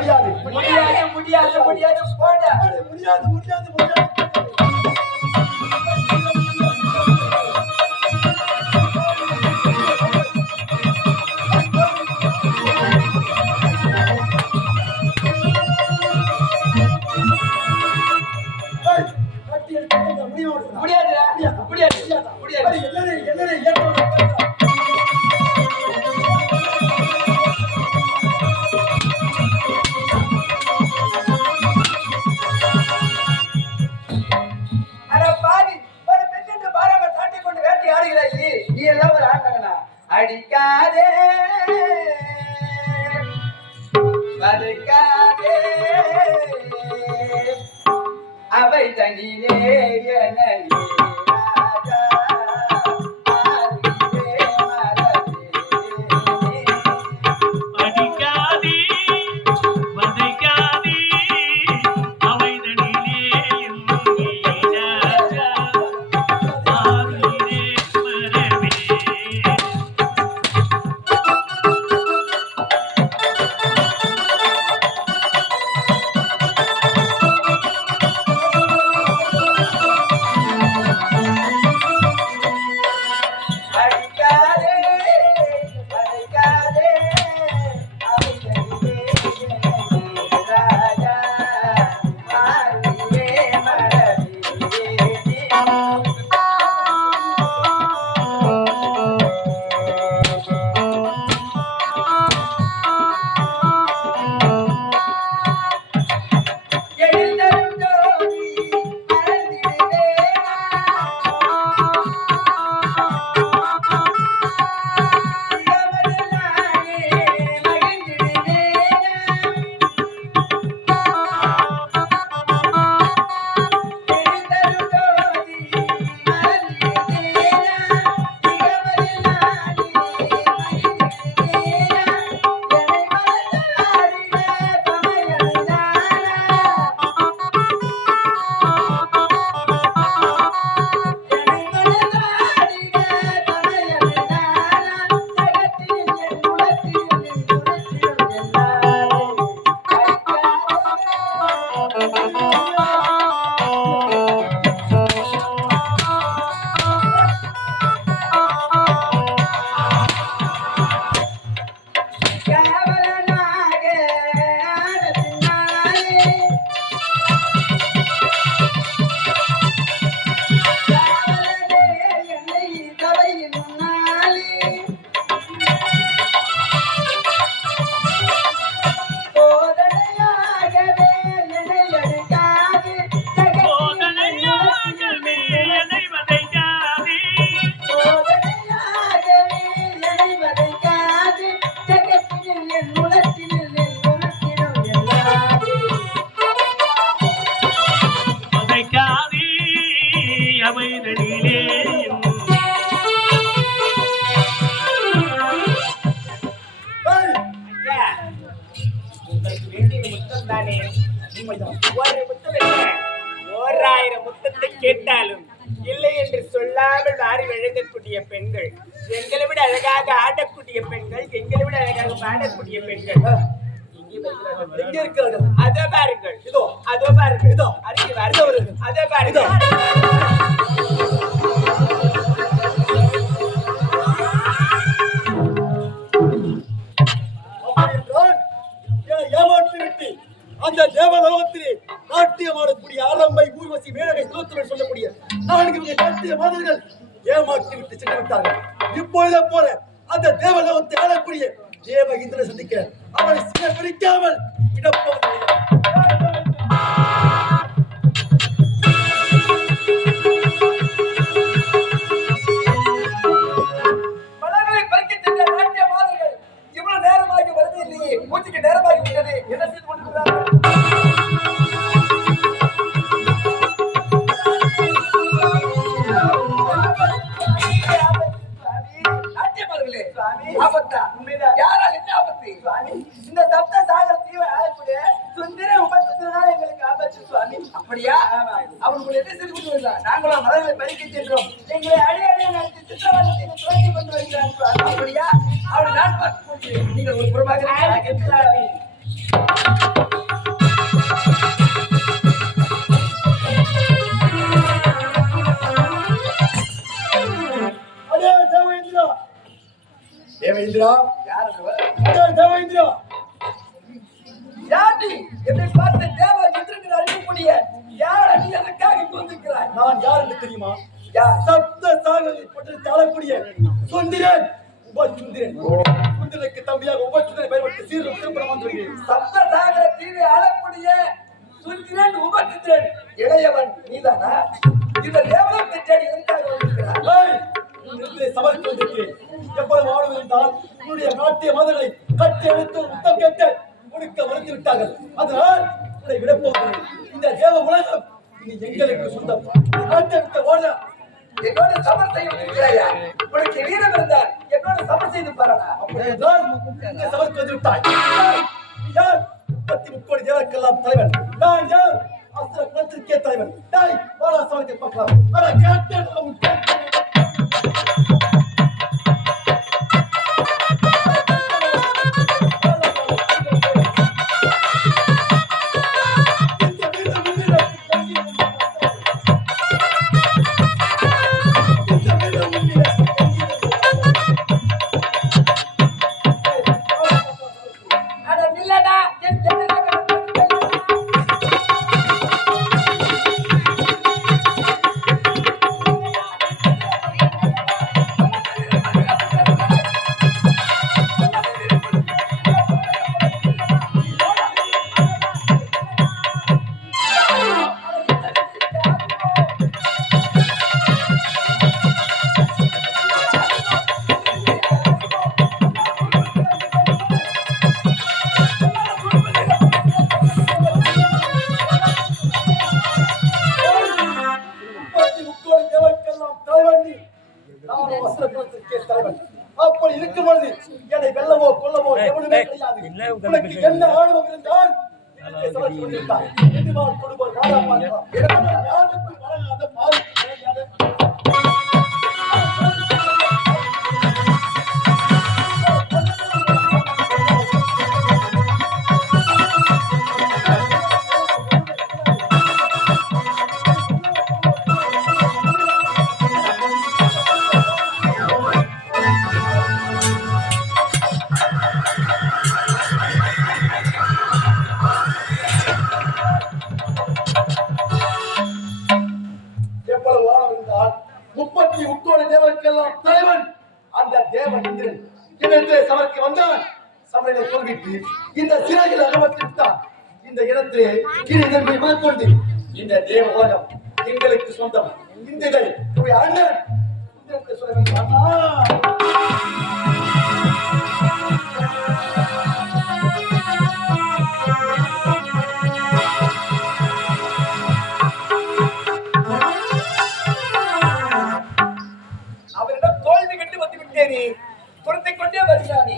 முடியாது முடியாது முடியாது முடியாது போட முடியாது முடியாது முடியாது முடியாது முடியாது முடியாது அடிக்காதே வதைக்காதே அவை தனிலே என ஓராயிரம் முத்தத்தை கேட்டாலும் இல்லை என்று சொல்லாமல் வாரி வழங்கக்கூடிய பெண்கள், எங்களை விட அழகாக ஆடக்கூடிய பெண்கள், எங்களை விட அழகாக பாடக்கூடிய பெண்கள் அதோ பாருங்கள், இதோ அதோ பாருங்கள், இதோ அருகே வருகிறவர்கள் அதோ பாருங்கள். அந்த தேவலோகத்திலே நாட்டியமாடக்கூடிய ஆரம்பை ஊர்வசி மேலகை ஸ்தோத்திரம் சொல்லக்கூடிய 4 நாட்டிய மாதர்கள் ஏமாற்றி விட்டு சென்று விட்டார்கள். இப்பொழுதே போல அந்த தேவலோகத்தை ஆளக்கூடிய தேவ இந்திரனை சந்திக்க அவனை சில பிடிக்காமல் விடப்போவதில்லை. மூச்சுக்கு நேரமாகி விட்டது. என்ன செய்து கொண்டிருக்கிறார்கள்? நாட்டியமார்களே, ஆபத்தா? யாரால் என்ன ஆபத்து? இந்த சப்த சாகர தீவை ஆளக்கூடிய சுந்தர உபசுந்தரனால் எங்களுக்கு ஆபத்து சுவாமி. அப்படியா? அவர்கள் என்ன செய்து கொண்டு வருகிறார்? நாங்களும் மரங்களை பறிக்க சென்றோம். எங்களை அடி நடத்தி சித்திரவதத்தை துவங்கி கொண்டு வருகிறார் சுவாமி. அப்படியா? அவரை நான் பார்த்து நீங்கள் ஒரு புறமாக இந்திரா, யார் அவர்? தேவேந்திரா, யாரு என்னை பார்த்த தேவ இந்திரன் அழிக்கக்கூடிய யார் நீ எனக்காக இங்கு வந்திருக்கிறாய்? நான் யார் என்று தெரியுமா? யார்? சப்த சாகரில் பற்றி தாழக்கூடிய சுந்திரன், உபசுந்திரன். சுந்திரனுக்கு தம்பியாக உபசுந்திரன் பயன்படுத்தி சீரும் திருப்பணம் வந்துள்ளேன். சப்த சாகர தீவை ஆளக்கூடிய சுந்திரன் உபசுந்திரன் இளையவன் நீதானா? இந்த தேவலோகத்தை தேடி எதற்காக வந்திருக்கிறாய்? சமர்த்து வந்திருக்கிறேன். எப்பொழுது ஆளும் இருந்தால் உன்னுடைய நாட்டிய மதங்களை கட்டி அழைத்து உத்தம் கேட்டு கொடுக்க மறுத்து விட்டார்கள். அதனால் உன்னை விடப்போகிறேன். இந்த தேவ உலகம் இனி எங்களுக்கு சொந்தம். நாட்டை விட்டு ஓட என்னோட சமர் செய்ய இருக்கிறாயா? உனக்கு வீரம் இருந்தால் என்னோட சமர் செய்து பாருடா. அப்படி என்றால் இந்த சமர்த்து வந்து விட்டாய். நீ யார்? 33 கோடி தேவருக்கெல்லாம் தலைவன். நான் யார்? அசுர குலத்திற்கே தலைவன். டாய் வாடா சமர்த்தை பார்க்கலாம். அட கேட்டேன் அவன் கேட்டேன். அட நில்லடா என் தேவனாக அப்படி இருக்கும் பொழுது என்னை வெல்லவோ கொல்லவோ எவனுமே கிடையாது. உனக்கு என்ன ஆணவம் இருந்தால் எனக்கு சமர்த்து கொண்டிருந்தாய். எதுவால் கொடுப்போம் நாடா பார்க்கலாம். யாருக்கும் வழங்காத பால் எவ்வளவு வானம் இருந்தால் 33 கோடி தேவருக்கெல்லாம் தலைவன் அந்த தேவன் இந்திரன் இவற்றை சமர்க்கு வந்தான். சமரனை தோல்விட்டு இந்த சிறையில் அகப்பட்டு விட்டான். இந்த இடத்திலே கீழே நின்று மேற்கொண்டு இந்த தேவ உலகம் எங்களுக்கு சொந்தம். இந்த இதை அண்ணன் இந்திரத்தை சொல்ல வேண்டும். அண்ணா அவரிடம் தோல்வி கண்டு வந்து விட்டேனே துரத்திக் கொண்டே வருகிறானே.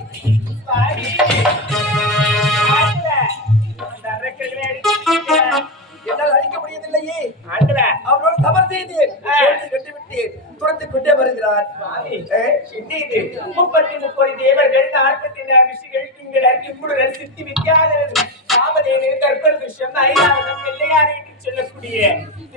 என்னால் அழிக்க முடியவில்லையே. அவனோடு சமர் செய்தேன், கண்டு விட்டேன், துரத்திக் கொண்டே வருகிறான். 33 கோடி தேவர்கள் 44 ரிஷிகள் திங்கள் இம்முடன் சித்தி வித்யாதரர் ராமதேவன் கற்பர் விஷயம் ஐராவதம் வெள்ளையாறு என்று சொல்லக்கூடிய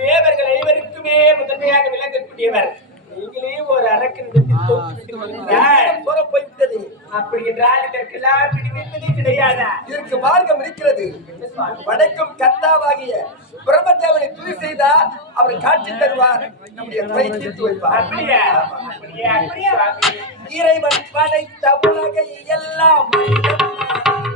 தேவர்கள் ஐவருக்குமே முதன்மையாக விளங்கக்கூடியவர். நீங்களே ஒரு அரக்கனிடத்தில் தோற்று போய்விட்டது. அப்படி என்றால் இதற்கெல்லாம் பிடிவிப்பதே கிடையாதா? இதற்கு மார்க்கம் இருக்கிறது. வடக்கும் கர்த்தாவாகிய பிரம்மதேவனை துதி செய்தால் அவர் காட்சி தருவார், நம்முடைய குறை தீர்த்து வைப்பார். அப்படியா? அப்படியா? இறைவன் படைத்த உலகை எல்லாம்